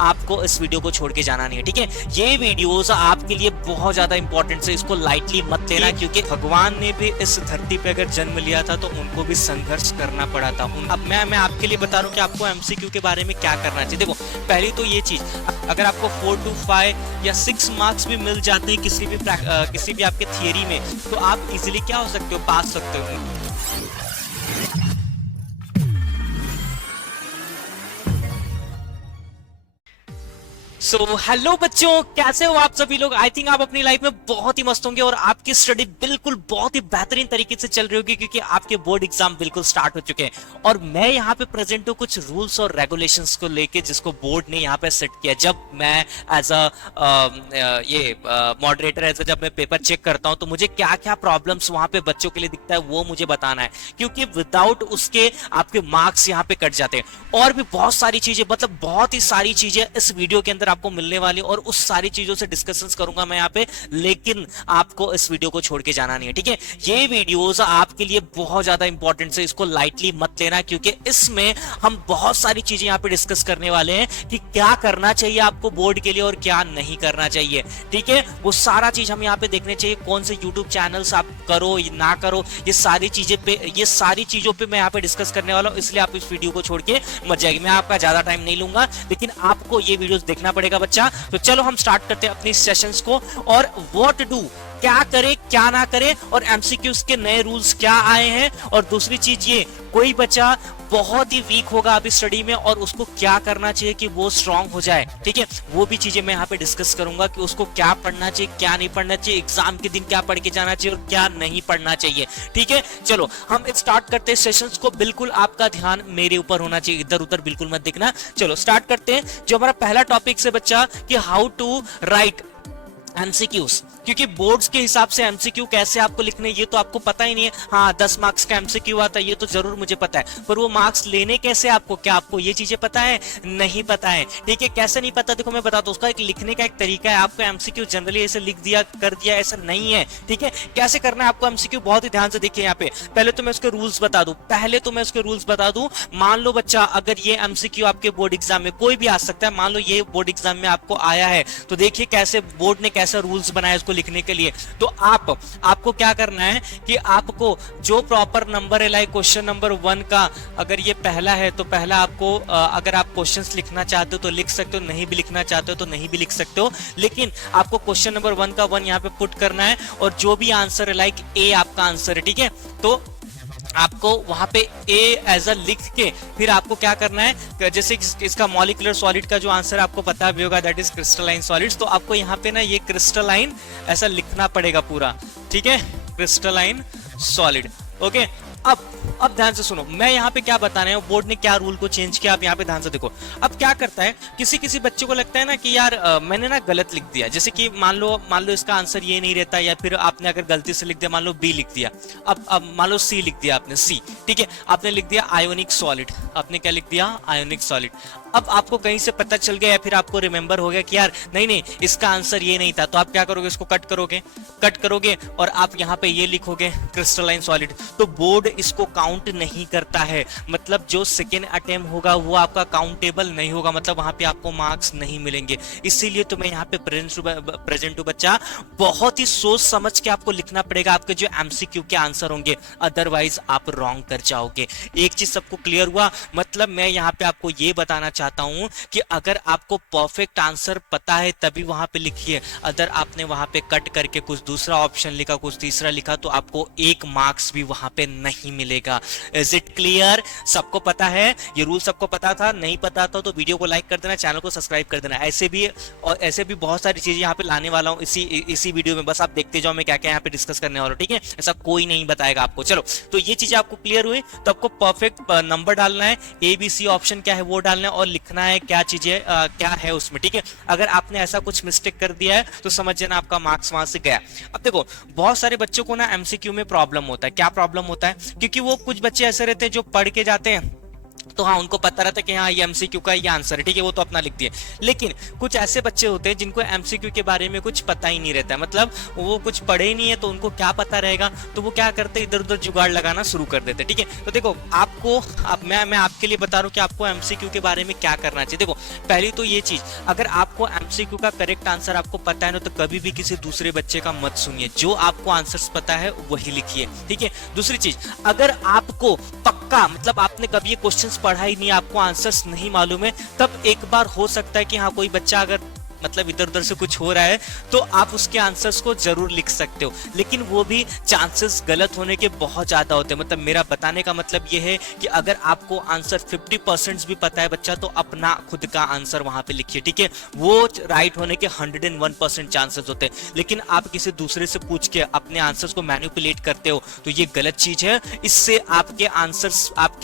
आपको इस वीडियो को छोड़ के जाना नहीं है, ठीक है। ये वीडियोस आपके लिए बहुत ज्यादा इंपॉर्टेंट है, इसको लाइटली मत लेना, क्योंकि भगवान ने भी इस धरती पे अगर जन्म लिया था तो उनको भी संघर्ष करना पड़ा था। अब मैं आपके लिए बता रहा हूँ कि आपको एमसीक्यू के बारे में क्या करना चाहिए। देखो, पहली तो ये चीज, अगर आपको 4 to 5 या 6 मार्क्स भी मिल जाते हैं किसी भी आपके थियरी में, तो आप इजीली क्या हो सकते हो, पास सकते हो। हेलो बच्चों, कैसे हो आप सभी लोग। आई थिंक आप अपनी लाइफ में बहुत ही मस्त होंगे और आपकी स्टडी बिल्कुल बहुत ही बेहतरीन तरीके से चल रही होगी, क्योंकि आपके बोर्ड एग्जाम बिल्कुल स्टार्ट हो चुके हैं। और मैं यहाँ पे प्रेजेंट हूँ कुछ रूल्स और रेगुलेशंस को लेके, जिसको बोर्ड ने यहाँ पे सेट किया। जब मैं एज मॉडरेटर जब मैं पेपर चेक करता हूँ, तो मुझे क्या क्या प्रॉब्लम्स वहां पे बच्चों के लिए दिखता है वो मुझे बताना है, क्योंकि विदाउट उसके आपके मार्क्स यहाँ पे कट जाते हैं। और भी बहुत सारी चीजें, मतलब बहुत ही सारी चीजें इस वीडियो के अंदर आपको मिलने वाली, और उस सारी चीजों से डिस्कशंस करूंगा मैं यहाँ पे, लेकिन आपको इस वीडियो को छोड़ के जाना नहीं है, ठीक है। ये वीडियोस आपके लिए बहुत ज्यादा इंपॉर्टेंट है, इसको लाइटली मत लेना, क्योंकि इसमें हम बहुत सारी चीजें यहाँ पे डिस्कस करने वाले हैं कि क्या करना चाहिए आपको बोर्ड के लिए और क्या नहीं करना चाहिए, ठीक है। वो सारा चीज हम यहाँ पे देखने चाहिए, कौन से यूट्यूब चैनल्स आप करो ना करो, ये सारी चीजों पे मैं यहाँ पे डिस्कस करने वाला हूँ। इसलिए आप इस वीडियो को छोड़ के मत जाएगी। मैं आपका ज्यादा टाइम नहीं लूंगा, लेकिन आपको ये वीडियोस देखना पड़ेगा बच्चा। तो चलो हम स्टार्ट करते हैं अपनी सेशंस को, और व्हाट टू डू, क्या करे क्या ना करे, और एमसीक्यूज के नए रूल्स क्या आए हैं। और दूसरी चीज ये, कोई बच्चा बहुत ही वीक होगा अभी स्टडी में और उसको क्या करना चाहिए कि वो स्ट्रांग हो जाए, ठीक है। वो भी चीजें मैं यहाँ पे डिस्कस करूंगा कि उसको क्या पढ़ना चाहिए, क्या नहीं पढ़ना चाहिए, एग्जाम के दिन क्या पढ़ के जाना चाहिए और क्या नहीं पढ़ना चाहिए, ठीक है। चलो हम स्टार्ट करते हैं सेशंस को। बिल्कुल आपका ध्यान मेरे ऊपर होना चाहिए, इधर उधर बिल्कुल मत देखना। चलो स्टार्ट करते हैं। जो हमारा पहला टॉपिक से बच्चा, कि हाउ टू राइट एमसीक्यूज, क्योंकि बोर्ड्स के हिसाब से एमसीक्यू कैसे आपको लिखने ये तो आपको पता ही नहीं है। हाँ, 10 मार्क्स का एमसीक्यू आता है ये तो जरूर मुझे पता है, पर वो मार्क्स लेने कैसे आपको, क्या आपको ये चीजें पता है? नहीं पता है, ठीक है। कैसे नहीं पता, देखो मैं बताता हूँ। उसका एक लिखने का एक तरीका है। आपको एमसीक्यू जनरली ऐसे लिख दिया कर दिया ऐसा नहीं है, ठीक है। कैसे करना है आपको एमसीक्यू, बहुत ही ध्यान से देखिए यहाँ पे। पहले तो मैं उसके रूल्स बता दूं। मान लो बच्चा, अगर ये एमसीक्यू आपके बोर्ड एग्जाम में कोई भी आ सकता है, मान लो ये बोर्ड एग्जाम में आपको आया है, तो देखिए कैसे बोर्ड ने कैसा रूल्स बनाया इसको लिखने के लिए। तो आपको क्या करना है कि आपको जो प्रॉपर नंबर है, लाइक क्वेश्चन नंबर 1 का अगर ये पहला है, तो पहला आपको अगर आप क्वेश्चंस लिखना चाहते हो तो लिख सकते हो, नहीं भी लिखना चाहते हो तो नहीं भी लिख सकते हो, लेकिन आपको क्वेश्चन नंबर 1 का 1 यहाँ पे पुट करना है। और जो भी आंसर है, लाइक ए आपका आंसर है, ठीक है, तो आपको वहां पे ए एज अ लिख के फिर आपको क्या करना है, जैसे इसका मॉलिक्यूलर सॉलिड का जो आंसर आपको पता भी होगा, दैट इज क्रिस्टलाइन सॉलिड्स। तो आपको यहाँ पे ना ये क्रिस्टलाइन ऐसा लिखना पड़ेगा पूरा, ठीक है, क्रिस्टलाइन सॉलिड। ओके, अब ध्यान से सुनो, मैं यहाँ पे क्या बताने हैं, बोर्ड ने क्या रूल को चेंज किया, आप यहाँ पे ध्यान से देखो। अब क्या करता है, किसी बच्चे को लगता है ना कि यार मैंने ना गलत लिख दिया, जैसे कि मान लो इसका आंसर ये नहीं रहता, या फिर आपने अगर गलती से लिख दिया, मान लो बी लिख दिया, अब मान लो सी लिख दिया आपने, सी, ठीक है, आपने लिख दिया आयोनिक सॉलिड, आपने क्या लिख दिया, आयोनिक सॉलिड। अब आपको कहीं से पता चल गया या फिर आपको रिमेंबर हो गया कि यार नहीं इसका आंसर ये नहीं था, तो आप क्या करोगे, इसको कट करोगे और आप यहाँ पे ये लिखोगे क्रिस्टलाइन सॉलिड। तो बोर्ड इसको काउंट नहीं करता है, मतलब जो सेकेंड अटेम्प्ट होगा वो आपका काउंटेबल नहीं होगा, मतलब वहां पे आपको मार्क्स नहीं मिलेंगे। इसीलिए तो मैं यहाँ पे प्रेजेंट हूँ बच्चा, बहुत ही सोच समझ के आपको लिखना पड़ेगा आपके जो एमसीक्यू के आंसर होंगे, अदरवाइज आप रॉन्ग कर जाओगे। एक चीज सबको क्लियर हुआ, मतलब मैं यहाँ पे आपको ये बताना चाहता हूं कि अगर आपको परफेक्ट आंसर पता है तभी वहां पे लिखिए, अगर आपने वहां पे कट करके कुछ दूसरा ऑप्शन लिखा, कुछ तीसरा लिखा, तो आपको 1 मार्क्स भी वहां पे नहीं मिलेगा। Is it clear? सबको पता है ये रूल, सबको पता था? नहीं पता था तो वीडियो को लाइक कर देना, चैनल को सब्सक्राइब कर देना। ऐसे भी बहुत सारी चीजें यहाँ पे लाने वाला हूँ इसी वीडियो में, बस आप देखते जाओ मैं क्या क्या यहाँ पे डिस्कस करने वाला हूँ, ठीक है। ऐसा कोई नहीं बताएगा आपको। चलो, तो ये चीजें आपको क्लियर हुई, तो आपको परफेक्ट नंबर डालना है, ABC ऑप्शन क्या है वो डालना है, और लिखना है क्या चीजें क्या है उसमें, ठीक है। अगर आपने ऐसा कुछ मिस्टेक कर दिया है तो समझ जाना आपका मार्क्स वहां से गया। अब देखो, बहुत सारे बच्चों को ना एमसीक्यू में प्रॉब्लम होता है। क्या प्रॉब्लम होता है? क्योंकि वो कुछ बच्चे ऐसे रहते हैं जो पढ़ के जाते हैं तो हाँ, उनको पता रहता है कि हाँ ये एमसीक्यू का ये आंसर है, ठीक है, वो तो अपना लिख दिए। लेकिन कुछ ऐसे बच्चे होते हैं जिनको एमसीक्यू के बारे में कुछ पता ही नहीं रहता है, मतलब वो कुछ पढ़े ही नहीं है तो उनको क्या पता रहेगा, तो वो क्या करते हैं, इधर उधर जुगाड़ लगाना शुरू कर देते, ठीक है। तो देखो आपको मैं आपके लिए बता रहा हूँ कि आपको एमसीक्यू के बारे में क्या करना चाहिए। देखो पहली तो ये चीज, अगर आपको एमसीक्यू का करेक्ट आंसर आपको पता है ना, तो कभी भी किसी दूसरे बच्चे का मत सुनिए, जो आपको आंसर्स पता है वही लिखिए, ठीक है। दूसरी चीज, अगर आपको पक्का मतलब आपने कभी ये क्वेश्चंस पढ़ा ही नहीं, आपको आंसर्स नहीं मालूम है, तब एक बार हो सकता है कि हाँ कोई बच्चा अगर मतलब इधर उधर से कुछ हो रहा है तो आप उसके आंसर्स को जरूर लिख सकते हो, लेकिन वो भी चांसेस गलत होने के बहुत ज्यादा होते हैं। मतलब मेरा बताने का मतलब ये है कि अगर आपको आंसर 50% भी पता है बच्चा, तो अपना खुद का आंसर वहां पे लिखिए, ठीक है। वो राइट होने के 101% चांसेस होते हैं, लेकिन आप किसी दूसरे से पूछ के अपने आंसर्स को मैनिपुलेट करते हो तो ये गलत चीज है। इससे आपके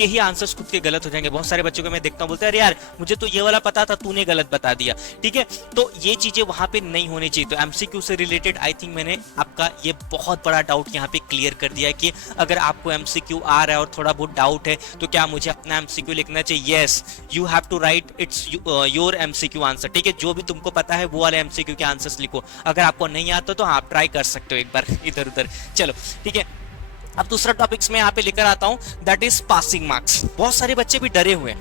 ही आंसर्स खुद के गलत हो जाएंगे। बहुत सारे बच्चों को मैं देखता हूँ, बोलते हैं अरे यार मुझे तो ये वाला पता था, तूने गलत बता दिया, ठीक है। तो ये चीजें वहां पे नहीं होनी चाहिए। तो एमसीक्यू से रिलेटेड आई थिंक मैंने आपका ये बहुत बड़ा डाउट यहाँ पे क्लियर कर दिया है कि अगर आपको एमसीक्यू आ रहा है और थोड़ा बहुत डाउट है तो क्या मुझे अपना एमसीक्यू लिखना चाहिए? Yes, you have to write its your MCQ answer, ठीक है। जो भी तुमको पता है वो वाले एमसीक्यू के आंसर्स लिखो। अगर आपको नहीं आता तो हाँ आप ट्राई कर सकते हो एक बार इधर उधर। चलो ठीक है, अब दूसरा टॉपिक्स में यहाँ पे लेकर आता हूँ, दैट इज पासिंग मार्क्स। बहुत सारे बच्चे भी डरे हुए हैं,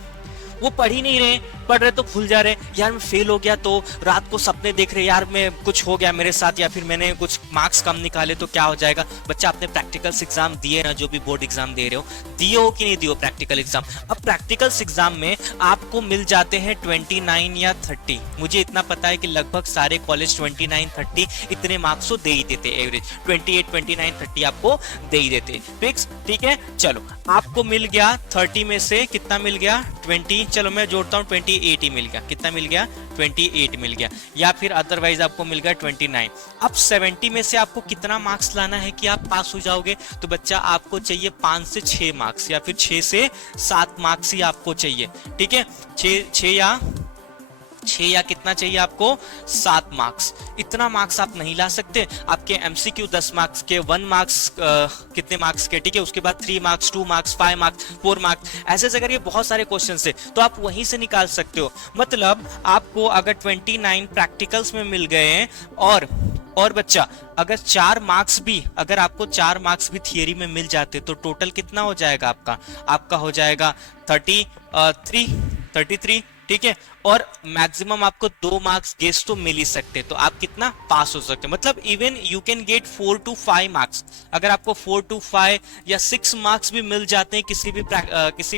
वो पढ़ ही नहीं रहे, पढ़ रहे तो भूल जा रहे, यार मैं फेल हो गया, तो रात को सपने देख रहे, यार मैं कुछ हो गया मेरे साथ, या फिर मैंने कुछ मार्क्स कम निकाले तो क्या हो जाएगा। बच्चा आपने प्रैक्टिकल्स एग्जाम दिए ना, जो भी बोर्ड एग्जाम दे रहे हो, दिए हो कि नहीं दिए हो प्रैक्टिकल एग्जाम। अब प्रैक्टिकल्स एग्जाम में आपको मिल जाते हैं 29 या 30। मुझे इतना पता है कि लगभग सारे कॉलेज 29-30 इतने मार्क्स तो दे ही देते, एवरेज 28-29-30 आपको दे ही देते फिक्स, ठीक है। चलो आपको मिल गया 30 में से कितना मिल गया, 20, चलो मैं जोड़ता हूँ 28 ही मिल गया। कितना मिल गया? 28 मिल गया, या फिर अदरवाइज आपको मिल गया 29। अब 70 में से आपको कितना मार्क्स लाना है कि आप पास हो जाओगे? तो बच्चा आपको चाहिए 5 से 6 मार्क्स, या फिर 6 से 7 मार्क्स ही आपको चाहिए, ठीक है। 6 या कितना चाहिए आपको? 7 मार्क्स। इतना मार्क्स आप नहीं ला सकते। आपके एमसीक्यू 10 मार्क्स के, 1 मार्क्स कितने मार्क्स के, ठीक है, उसके बाद 3 मार्क्स, 2 मार्क्स, 5 मार्क्स, 4 मार्क्स, ऐसे अगर ये बहुत सारे क्वेश्चन है तो आप वहीं से निकाल सकते हो। मतलब आपको अगर 29 प्रैक्टिकल्स में मिल गए हैं और बच्चा अगर 4 मार्क्स भी, अगर आपको 4 मार्क्स भी थियरी में मिल जाते तो टोटल कितना हो जाएगा आपका हो जाएगा 33, ठीक है। और मैक्सिमम आपको 2 मार्क्स गेस तो मिल ही सकते, तो आप कितना पास हो सकते हैं। मतलब even you can get 4 to 5 marks. अगर आपको 4 to 5 या 6 मार्क्स भी मिल जाते हैं किसी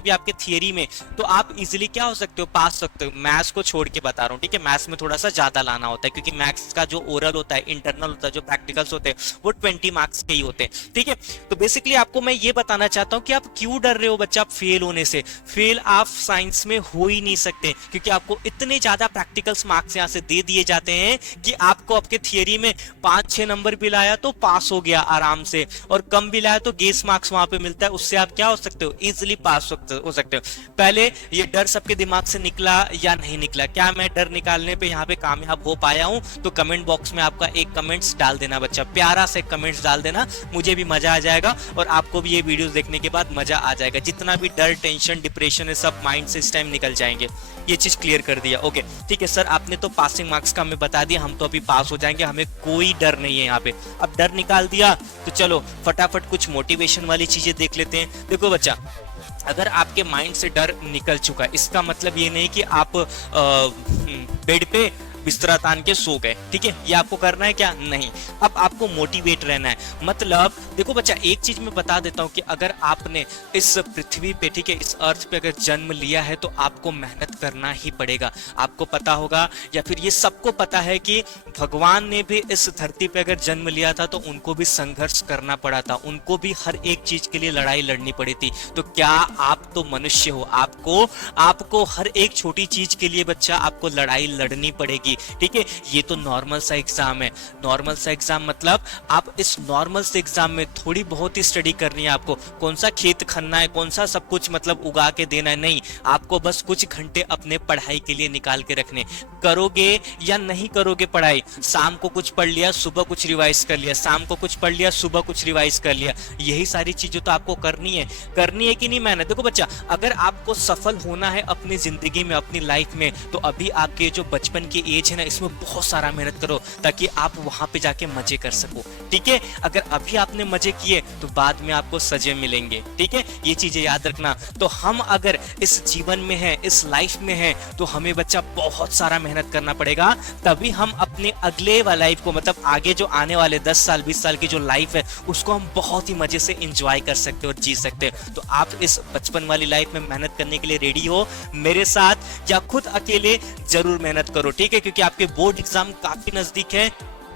भी आपके थियरी में, तो आप इजीली क्या हो सकते हो, पास सकते हो। मैथ्स को छोड़ के बता रहा हूँ, ठीक है। मैथ्स में थोड़ा सा ज्यादा लाना होता है, क्योंकि मैथ्स का जो ओरल होता है, इंटरनल होता है, जो प्रैक्टिकल्स होते हैं वो 20 मार्क्स के ही होते हैं, ठीक है। तो बेसिकली आपको मैं ये बताना चाहता हूँ कि आप क्यों डर रहे हो बच्चा फेल होने से। फेल आप साइंस में हो ही नहीं सकते, क्योंकि आपको इतने ज्यादा प्रैक्टिकल्स मार्क्स यहां से दे दिए जाते हैं कि आपको आपके थियरी में 5-6 नंबर भी लाया तो पास हो गया आराम से, और कम भी लाया तो गेस मार्क्स वहां पे मिलता है, उससे आप क्या हो सकते हो, इजीली पास हो सकते हो। पहले ये डर सबके दिमाग से निकला या नहीं निकला? क्या मैं डर निकालने पे यहाँ पे कामयाब हो पाया हूं? तो कमेंट बॉक्स में आपका एक कमेंट्स डाल देना बच्चा, प्यारा से कमेंट्स डाल देना, मुझे भी मजा आ जाएगा और आपको भी ये वीडियोस देखने के बाद मजा आ जाएगा। जितना भी डर, टेंशन, डिप्रेशन है, सब माइंड से इस टाइम निकल जाएंगे। ये चीज क्लियर कर दिया, ओके ठीक है सर। आपने तो पासिंग मार्क्स का हमें बता दिया, हम तो अभी पास हो जाएंगे, हमें कोई डर नहीं है यहाँ पे। अब डर निकाल दिया तो चलो फटाफट कुछ मोटिवेशन वाली चीजें देख लेते हैं। देखो बच्चा, अगर आपके माइंड से डर निकल चुका है, इसका मतलब ये नहीं कि आप बेड पे बिस्तरा तान के सो गए, ठीक है। ये आपको करना है क्या? नहीं। अब आपको मोटिवेट रहना है। मतलब देखो बच्चा, एक चीज मैं बता देता हूं कि अगर आपने इस पृथ्वी पे, ठीक है, इस अर्थ पे अगर जन्म लिया है तो आपको मेहनत करना ही पड़ेगा। आपको पता होगा, या फिर ये सबको पता है कि भगवान ने भी इस धरती पे अगर जन्म लिया था तो उनको भी संघर्ष करना पड़ा था, उनको भी हर एक चीज के लिए लड़ाई लड़नी पड़ी थी। तो क्या आप तो मनुष्य हो, आपको हर एक छोटी चीज के लिए बच्चा आपको लड़ाई लड़नी पड़ेगी। की, ठीक है। ये तो नॉर्मल सा एग्जाम है। नॉर्मल सा एग्जाम मतलब आप इस नॉर्मल से एग्जाम में थोड़ी बहुत ही स्टडी करनी है आपको। कौन सा खेत खनना है, कौन सा सब कुछ मतलब उगा के देना है, नहीं। आपको बस कुछ घंटे अपने पढ़ाई के लिए निकाल के रखने। करोगे या नहीं करोगे पढ़ाई, शाम को कुछ पढ़ लिया, सुबह कुछ रिवाइज कर लिया, शाम को कुछ पढ़ लिया, सुबह कुछ रिवाइज कर लिया, यही सारी चीजें तो आपको करनी है। करनी है कि नहीं मेहनत? देखो बच्चा, अगर आपको सफल होना है अपनी जिंदगी में, अपनी लाइफ में, तो अभी आपके जो बचपन की एज है ना, इसमें बहुत सारा मेहनत करो ताकि आप वहां पे जाके मजे कर सको, ठीक है। अगर अभी आपने मजे किए तो बाद में आपको सजे मिलेंगे, ठीक है। ये चीजें याद रखना। तो हम अगर इस जीवन में हैं, इस लाइफ में हैं, तो हमें बच्चा बहुत सारा मेहनत करना पड़ेगा, तभी हम अपने अगले वाला लाइफ को, मतलब आगे जो आने वाले 10 साल 20 साल की जो लाइफ है, उसको हम बहुत ही मजे से एंजॉय कर सकते और जी सकते हैं। तो आप इस बचपन वाली लाइफ में मेहनत करने के लिए रेडी हो मेरे साथ, या खुद अकेले जरूर मेहनत करो, ठीक है। क्योंकि आपके बोर्ड एग्जाम काफी नजदीक है,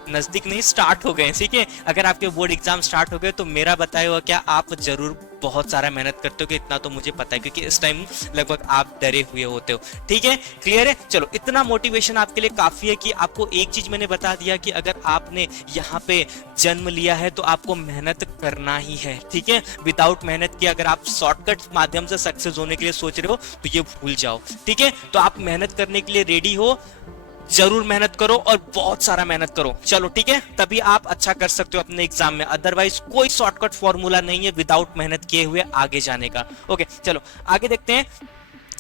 नजदीक नहीं स्टार्ट हो गए, ठीक है। अगर आपके बोर्ड एग्जाम स्टार्ट हो गए तो मेरा बताया हुआ क्या आप जरूर बहुत सारा मेहनत करते हो, इतना तो मुझे पता है, क्योंकि इस टाइम लगभग आप डरे हुए होते हो, ठीक है। क्लियर है? चलो, इतना मोटिवेशन आपके लिए काफी है कि आपको एक चीज मैंने बता दिया कि अगर आपने यहाँ पे जन्म लिया है तो आपको मेहनत करना ही है, ठीक है। विदाउट मेहनत किए अगर आप शॉर्टकट माध्यम से सक्सेस होने के लिए सोच रहे हो तो ये भूल जाओ, ठीक है। तो आप मेहनत करने के लिए रेडी हो, जरूर मेहनत करो और बहुत सारा मेहनत करो, चलो ठीक है। तभी आप अच्छा कर सकते हो अपने एग्जाम में, अदरवाइज कोई शॉर्टकट फॉर्मूला नहीं है विदाउट मेहनत किए हुए आगे जाने का। ओके, चलो आगे देखते हैं।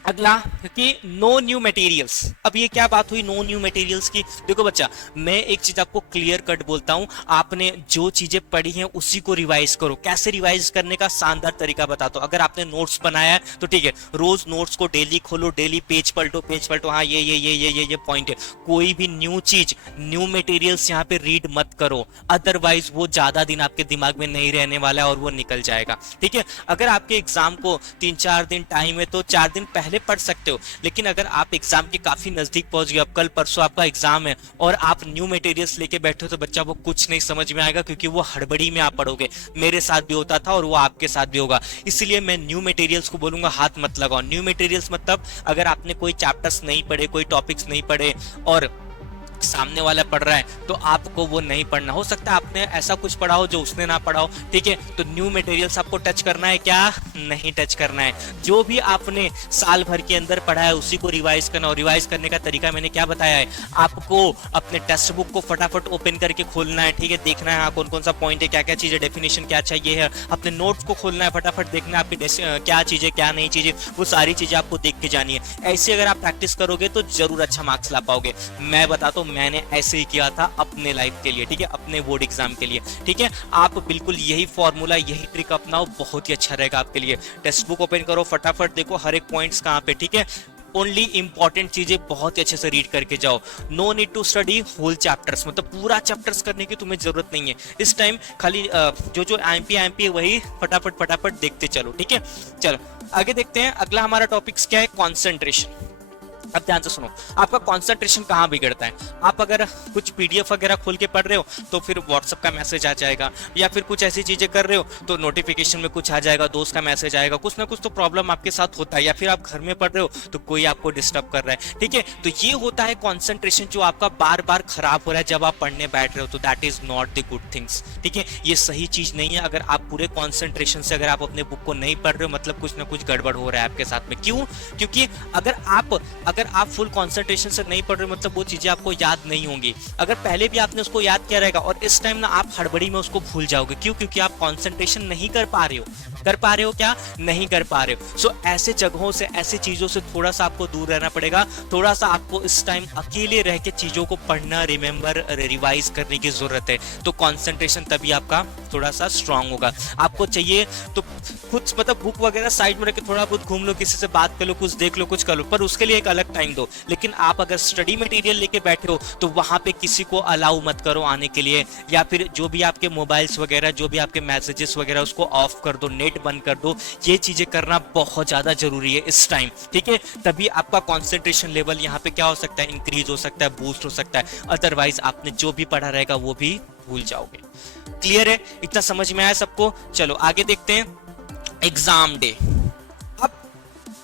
अगला कि नो न्यू मटेरियल्स। अब ये क्या बात हुई नो न्यू मटेरियल्स की? देखो बच्चा, मैं एक चीज आपको क्लियर कट बोलता हूं, आपने जो चीजें पढ़ी हैं उसी को रिवाइज करो। कैसे रिवाइज करने का शानदार तरीका बताता हूं। अगर आपने नोट्स बनाया है तो ठीक है, रोज नोट्स को डेली खोलो, डेली पेज पलटो, हाँ ये पॉइंट है। कोई भी न्यू चीज, न्यू मटेरियल्स यहाँ पे रीड मत करो, अदरवाइज वो ज्यादा दिन आपके दिमाग में नहीं रहने वाला है और वो निकल जाएगा, ठीक है। अगर आपके एग्जाम को 3-4 दिन टाइम है तो 4 दिन पहले पढ़ सकते हो, लेकिन अगर आप एग्जाम के काफी नजदीक पहुंच गए, अब कल परसों आपका एग्जाम है और आप न्यू मटेरियल्स लेके बैठे हो, तो बच्चा वो कुछ नहीं समझ में आएगा, क्योंकि वो हड़बड़ी में आप पढ़ोगे। मेरे साथ भी होता था और वो आपके साथ भी होगा। इसलिए मैं न्यू मटेरियल्स को बोलूंगा हाथ मत लगाओ। न्यू मटेरियल्स मतलब अगर आपने कोई चैप्टर्स नहीं पढ़े, कोई टॉपिक्स नहीं पढ़े और सामने वाला पढ़ रहा है तो आपको वो नहीं पढ़ना। हो सकता है आपने ऐसा कुछ पढ़ा हो जो उसने ना पढ़ा हो, ठीक है। तो न्यू मटेरियल्स आपको टच करना है क्या? नहीं टच करना है। जो भी आपने साल भर के अंदर पढ़ा है उसी को रिवाइज करना। और रिवाइज करने का तरीका मैंने क्या बताया है आपको? अपने टेक्स्ट बुक को फटाफट ओपन करके खोलना है, ठीक है। देखना है कौन कौन सा पॉइंट है, क्या क्या चीजें, डेफिनेशन क्या चाहिए है। अपने नोट्स को खोलना है, फटाफट देखना है आपकी क्या चीजें, क्या नहीं चीजें, वो सारी चीजें आपको देख के जानी है। ऐसे अगर आप प्रैक्टिस करोगे तो जरूर अच्छा मार्क्स ला पाओगे। मैं बताता हूँ, मैंने ऐसे ही किया था अपने लाइफ के लिए, ठीक है, अपने बोर्ड एग्जाम के लिए, ठीक है। आप बिल्कुल यही फॉर्मूला, यही ट्रिक अपनाओ, बहुत ही अच्छा रहेगा आपके लिए। टेक्स्ट बुक ओपन करो, फटाफट देखो हर एक पॉइंट्स कहाँ पे, ठीक है। ओनली इंपॉर्टेंट चीजें बहुत ही अच्छे से रीड करके जाओ। No need to study whole chapters, मतलब पूरा चैप्टर्स करने की तुम्हें जरूरत नहीं है इस टाइम। खाली जो एमपी वही फटाफट देखते चलो, ठीक है। चलो आगे देखते हैं। अगला हमारा टॉपिक्स क्या है? कॉन्सेंट्रेशन। अब ध्यान से सुनो, आपका कंसंट्रेशन कहाँ बिगड़ता है? आप अगर कुछ पीडीएफ वगैरह खोल के पढ़ रहे हो तो फिर व्हाट्सएप का मैसेज आ जाएगा, या फिर कुछ ऐसी चीजें कर रहे हो तो नोटिफिकेशन में कुछ आ जाएगा, दोस्त का मैसेज आएगा, कुछ ना कुछ तो प्रॉब्लम आपके साथ होता है। या फिर आप घर में पढ़ रहे हो तो कोई आपको डिस्टर्ब कर रहा है, ठीक है। तो ये होता है कॉन्सेंट्रेशन जो आपका बार बार खराब हो रहा है जब आप पढ़ने बैठ रहे हो, तो that is not the good things, ठीक है। ये सही चीज नहीं है। अगर आप पूरे कॉन्सेंट्रेशन से अगर आप अपने बुक को नहीं पढ़ रहे हो, मतलब कुछ ना कुछ गड़बड़ हो रहा है आपके साथ में। क्यों? क्योंकि अगर आप फुल कंसंट्रेशन से नहीं पढ़ रहे, मतलब वो चीजें आपको याद नहीं होंगी। अगर पहले भी आपने उसको याद किया रहेगा और इस टाइम ना आप हड़बड़ी में उसको भूल जाओगे। क्यों? क्योंकि आप कंसंट्रेशन नहीं कर पा रहे हो। क्या नहीं कर पा रहे हो। सो ऐसे जगहों से, ऐसी चीजों से थोड़ा सा आपको दूर रहना पड़ेगा। थोड़ा सा आपको इस टाइम अकेले रह के चीजों को पढ़ना, रिमेंबर, रिवाइज करने की जरूरत है। तो कंसंट्रेशन तभी आपका थोड़ा सा स्ट्रांग होगा। आपको चाहिए तो खुद मतलब बुक वगैरह साइड में रख के थोड़ा बहुत घूम लो, किसी से बात कर लो, कुछ देख लो, कुछ कर लो, पर उसके लिए एक अलग टाइम दो। लेकिन आप अगर स्टडी मटेरियल लेके बैठे हो तो वहां पे किसी को अलाउ मत करो आने के लिए, या फिर जो भी आपके मोबाइल्स वगैरह, जो भी आपके मैसेजेस वगैरह, उसको ऑफ कर दो, नेट बंद कर दो। ये चीजें करना बहुत ज्यादा जरूरी है इस टाइम, ठीक है। तभी आपका कंसंट्रेशन लेवल यहाँ पे क्या हो सकता है? इंक्रीज हो सकता है, बूस्ट हो सकता है। अदरवाइज आपने जो भी पढ़ा रहेगा वो भी भूल जाओगे। क्लियर है? इतना समझ में आया सबको? चलो आगे देखते हैं। Exam day. अब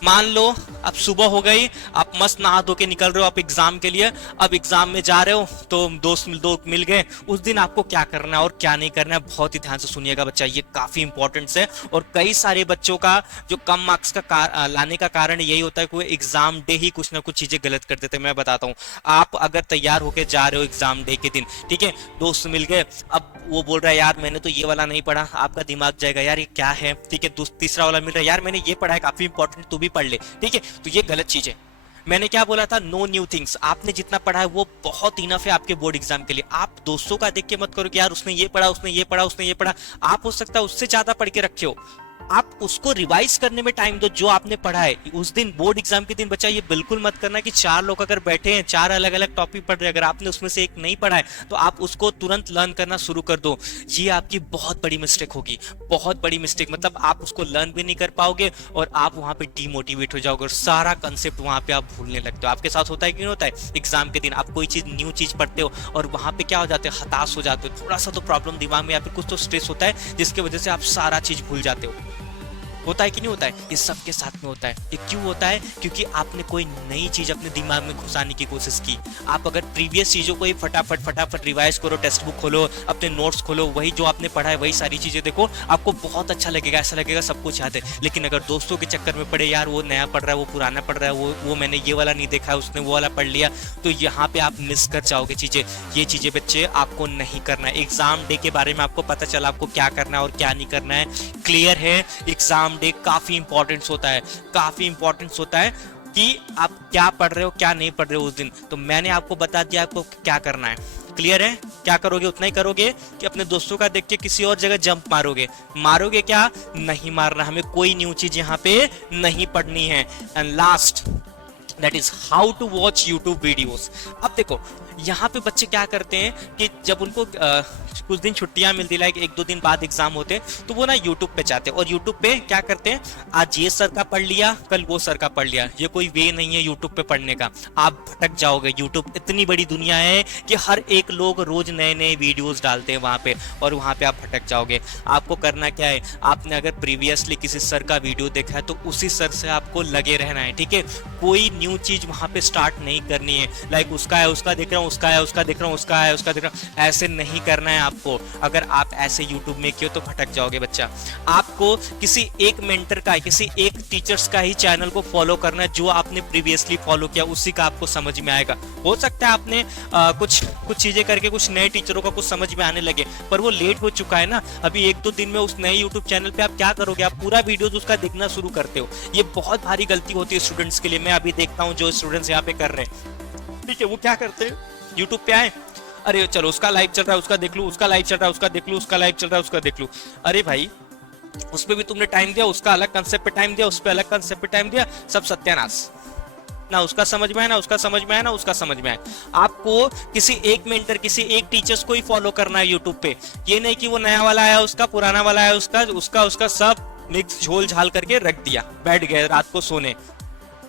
मान लो अब सुबह हो गई, आप मस्त नहा धो के निकल रहे हो आप एग्जाम के लिए। अब एग्जाम में जा रहे हो तो दोस्त दो मिल गए, उस दिन आपको क्या करना है और क्या नहीं करना है बहुत ही ध्यान से सुनिएगा बच्चा, ये काफी इंपॉर्टेंट है। और कई सारे बच्चों का जो कम मार्क्स का लाने का कारण यही होता है कि वो एग्जाम डे ही कुछ ना कुछ चीजें गलत कर देते हैं। मैं बताता हूँ, आप अगर तैयार होकर जा रहे हो एग्जाम डे के दिन, ठीक है, दोस्त मिल गए, अब वो बोल रहा है यार मैंने तो ये वाला नहीं पढ़ा, आपका दिमाग जाएगा यार ये क्या है, ठीक है। तीसरा वाला मिल रहा है यार मैंने ये पढ़ा है काफी इंपॉर्टेंट, तू भी पढ़ ले, ठीक है। तो ये गलत चीज है। मैंने क्या बोला था, नो न्यू थिंग्स। आपने जितना पढ़ा है वो बहुत इनफ है आपके बोर्ड एग्जाम के लिए। आप दोस्तों का देख के मत करो कि यार उसने ये पढ़ा, उसने ये पढ़ा, उसने ये पढ़ा। आप हो सकता है उससे ज्यादा पढ़ के रखे हो, आप उसको रिवाइज करने में टाइम दो जो आपने पढ़ा है उस दिन बोर्ड एग्जाम के दिन। बच्चा ये बिल्कुल मत करना कि 4 लोग अगर बैठे हैं, 4 अलग अलग टॉपिक पढ़ रहे हैं, अगर आपने उसमें से एक नहीं पढ़ा है तो आप उसको तुरंत लर्न करना शुरू कर दो। ये आपकी बहुत बड़ी मिस्टेक होगी, बहुत बड़ी मिस्टेक। मतलब आप उसको लर्न भी नहीं कर पाओगे और आप वहां पे डीमोटिवेट हो जाओगे और सारा कंसेप्ट वहां पे आप भूलने लगते हो। आपके साथ होता है कि नहीं होता है, एग्जाम के दिन आप कोई चीज न्यू चीज पढ़ते हो और वहां पे क्या हो जाते हो, हताश हो जाते हो, थोड़ा सा तो प्रॉब्लम दिमाग में या फिर कुछ तो स्ट्रेस होता है जिसकी वजह से आप सारा चीज भूल जाते हो। होता है कि नहीं होता है, ये सबके साथ में होता है। ये क्यों होता है, क्योंकि आपने कोई नई चीज अपने दिमाग में घुसाने की कोशिश की। आप अगर प्रीवियस चीजों को ही फटाफट रिवाइज करो, टेक्स्ट बुक खोलो, अपने नोट्स खोलो, वही जो आपने पढ़ा है वही सारी चीजें देखो, आपको बहुत अच्छा लगेगा, ऐसा लगेगा सब कुछ याद है। लेकिन अगर दोस्तों के चक्कर में पड़े, यार वो नया पढ़ रहा है, वो पुराना पढ़ रहा है, वो मैंने ये वाला नहीं देखा है, उसने वो वाला पढ़ लिया, तो यहाँ पे आप मिस कर जाओगे चीजें। ये चीजें बच्चे आपको नहीं करना है। एग्जाम डे के बारे में आपको पता चला आपको क्या करना है और क्या नहीं करना है, क्लियर है। एग्जाम डे काफी इंपॉर्टेंस होता है, काफी इंपॉर्टेंस होता है कि आप क्या पढ़ रहे हो क्या नहीं पढ़ रहे हो उस दिन। तो मैंने आपको बता दिया आपको क्या करना है, क्लियर है। क्या करोगे, उतना ही करोगे कि अपने दोस्तों का देख के किसी और जगह जंप मारोगे। मारोगे क्या, नहीं मारना, हमें कोई न्यू चीज यहाँ पे नहीं पढ़नी है। And last that is how to watch YouTube videos. अब देखो यहाँ पे बच्चे क्या करते हैं कि जब उनको कुछ दिन छुट्टियां मिलती, लाइक 1-2 दिन बाद एग्जाम होते हैं, तो वो ना यूट्यूब पे जाते हैं और यूट्यूब पे क्या करते हैं, आज ये सर का पढ़ लिया, कल वो सर का पढ़ लिया। ये कोई वे नहीं है यूट्यूब पे पढ़ने का, आप भटक जाओगे। यूट्यूब इतनी बड़ी दुनिया है कि हर एक लोग रोज नए नए वीडियोस डालते हैं वहां पे, और वहां पे आप भटक जाओगे। आपको करना क्या है, आपने अगर प्रीवियसली किसी सर का वीडियो देखा है तो उसी सर से आपको लगे रहना है, ठीक है। कोई न्यू चीज वहां पे स्टार्ट नहीं करनी है, लाइक उसका है उसका देख रहा हूँ, उसका है उसका देख रहा हूँ, उसका है उसका देख रहा हूँ, ऐसे नहीं करना है आपको। अगर आप ऐसे यूट्यूब में किए तो भटक जाओगे बच्चा। आपको किसी एक मेंटर का, किसी एक टीचर्स का ही चैनल को फॉलो करना है जो आपने प्रीवियसली फॉलो किया, उसी का आपको समझ में आएगा। हो सकता है आपने कुछ चीजें करके कुछ नए टीचरों का कुछ समझ में आने लगे, पर वो लेट हो चुका है ना। अभी 1-2 दिन में उस नए यूट्यूब चैनल पे आप क्या करोगे, आप पूरा वीडियोस उसका देखना शुरू करते हो। ये बहुत भारी गलती होती है स्टूडेंट्स के लिए। मैं अभी देखता हूँ जो स्टूडेंट्स यहाँ पे कर रहे हैं, ठीक है, वो क्या करते हैं, यूट्यूब पे आए, अरे चलो उसका लाइव चल रहा है उसका देख लूं, उसका लाइव चल रहा है उसका देख लूं, उसका लाइव चल रहा है उसका देख लूं। अरे भाई उस पे भी तुमने टाइम दिया, उसका अलग कंसेप्ट पे टाइम दिया, उस पे अलग कंसेप्ट पे टाइम दिया, सब सत्यानाश। ना उसका समझ में आया, ना उसका समझ में आया, ना उसका समझ में आया। आपको किसी एक मेंटर, किसी एक टीचर्स को ही फॉलो करना है यूट्यूब पे। ये नहीं कि वो नया वाला आया उसका, पुराना वाला आया उसका सब मिक्स झोल झाल करके रख दिया, बैठ गए रात को सोने।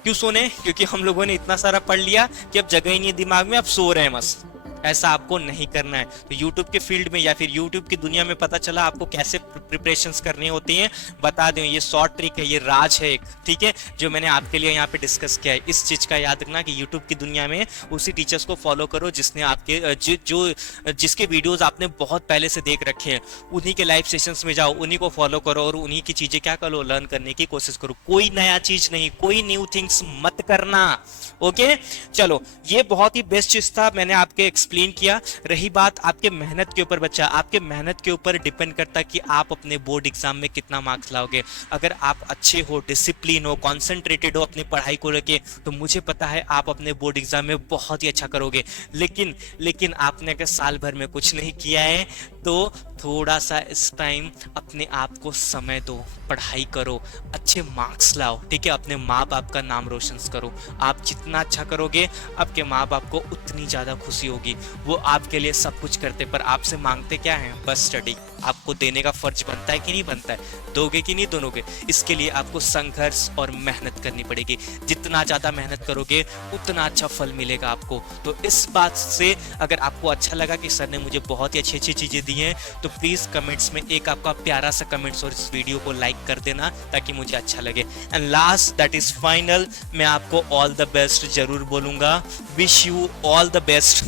क्यों सोने, क्योंकि हम लोगों ने इतना सारा पढ़ लिया कि अब जगह ही नहीं दिमाग में, अब सो रहे हैं बस। ऐसा आपको नहीं करना है। तो YouTube के फील्ड में या फिर YouTube की दुनिया में पता चला आपको कैसे प्रिपरेशंस करनी होती हैं, बता दें। ये शॉर्ट ट्रिक है, ये राज है एक, ठीक है, जो मैंने आपके लिए यहाँ पे डिस्कस किया है। इस चीज का याद रखना कि YouTube की दुनिया में उसी टीचर्स को फॉलो करो जिसने आपके जिसके वीडियोस आपने बहुत पहले से देख रखे हैं, उन्हीं के लाइव सेशंस में जाओ, उन्हीं को फॉलो करो और उन्हीं की चीजें क्या करो, लर्न करने की कोशिश करो। कोई नया चीज नहीं, कोई न्यू थिंग्स मत करना। ओके, चलो ये बहुत ही बेस्ट चीज था, मैंने आपके एक्सप्लेन किया। रही बात आपके मेहनत के ऊपर बच्चा, आपके मेहनत के ऊपर डिपेंड करता है कि आप अपने बोर्ड एग्जाम में कितना मार्क्स लाओगे। अगर आप अच्छे हो, डिसिप्लिन हो, कॉन्सेंट्रेटेड हो अपनी पढ़ाई को लेके, तो मुझे पता है आप अपने बोर्ड एग्जाम में बहुत ही अच्छा करोगे। लेकिन आपने अगर साल भर में कुछ नहीं किया है तो थोड़ा सा इस टाइम अपने आप को समय दो, पढ़ाई करो, अच्छे मार्क्स लाओ, ठीक है, अपने माँ बाप का नाम रोशन करो। आप जितना अच्छा करोगे आपके माँ बाप को उतनी ज़्यादा खुशी होगी। वो आपके लिए सब कुछ करते, पर आपसे मांगते क्या है, बस स्टडी। आपको देने का फर्ज बनता है कि नहीं बनता है, दोगे कि नहीं दोगे। इसके लिए आपको संघर्ष और मेहनत करनी पड़ेगी, जितना ज़्यादा मेहनत करोगे उतना अच्छा फल मिलेगा आपको। तो इस बात से अगर आपको अच्छा लगा कि सर ने मुझे बहुत ही अच्छी अच्छी चीज़ें दी हैं, तो प्लीज़ कमेंट्स में एक आपका प्यारा सा कमेंट्स और इस वीडियो को लाइक कर देना ताकि मुझे अच्छा लगे। And last that is final, मैं आपको ऑल द बेस्ट जरूर बोलूँगा, wish you all the best,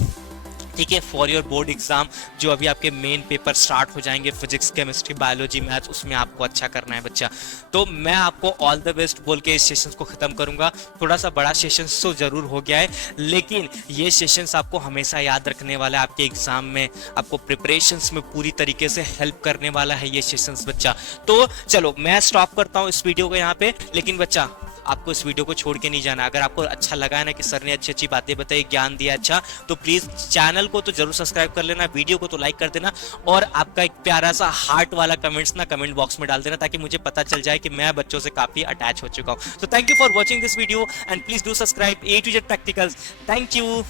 ठीक है, फॉर योर बोर्ड एग्जाम। जो अभी आपके मेन पेपर स्टार्ट हो जाएंगे, फिजिक्स, केमिस्ट्री, बायोलॉजी, मैथ्स, उसमें आपको अच्छा करना है बच्चा। तो मैं आपको ऑल द बेस्ट बोल के इस सेशन को ख़त्म करूंगा। थोड़ा सा बड़ा सेशन तो ज़रूर हो गया है, लेकिन ये सेशंस आपको हमेशा याद रखने वाला है, आपके एग्जाम में, आपको प्रिपरेशंस में पूरी तरीके से हेल्प करने वाला है ये सेशंस बच्चा। तो चलो मैं स्टॉप करता हूँ इस वीडियो को यहाँ पे, लेकिन बच्चा आपको इस वीडियो को छोड़ के नहीं जाना। अगर आपको अच्छा लगा है ना कि सर ने अच्छी अच्छी बातें बताई, ज्ञान दिया अच्छा, तो प्लीज़ चैनल को तो जरूर सब्सक्राइब कर लेना, वीडियो को तो लाइक कर देना, और आपका एक प्यारा सा हार्ट वाला कमेंट्स ना कमेंट बॉक्स में डाल देना, ताकि मुझे पता चल जाए कि मैं बच्चों से काफ़ी अटैच हो चुका हूँ। तो thank you for watching this video and please do subscribe A to Z practicals. Thank you.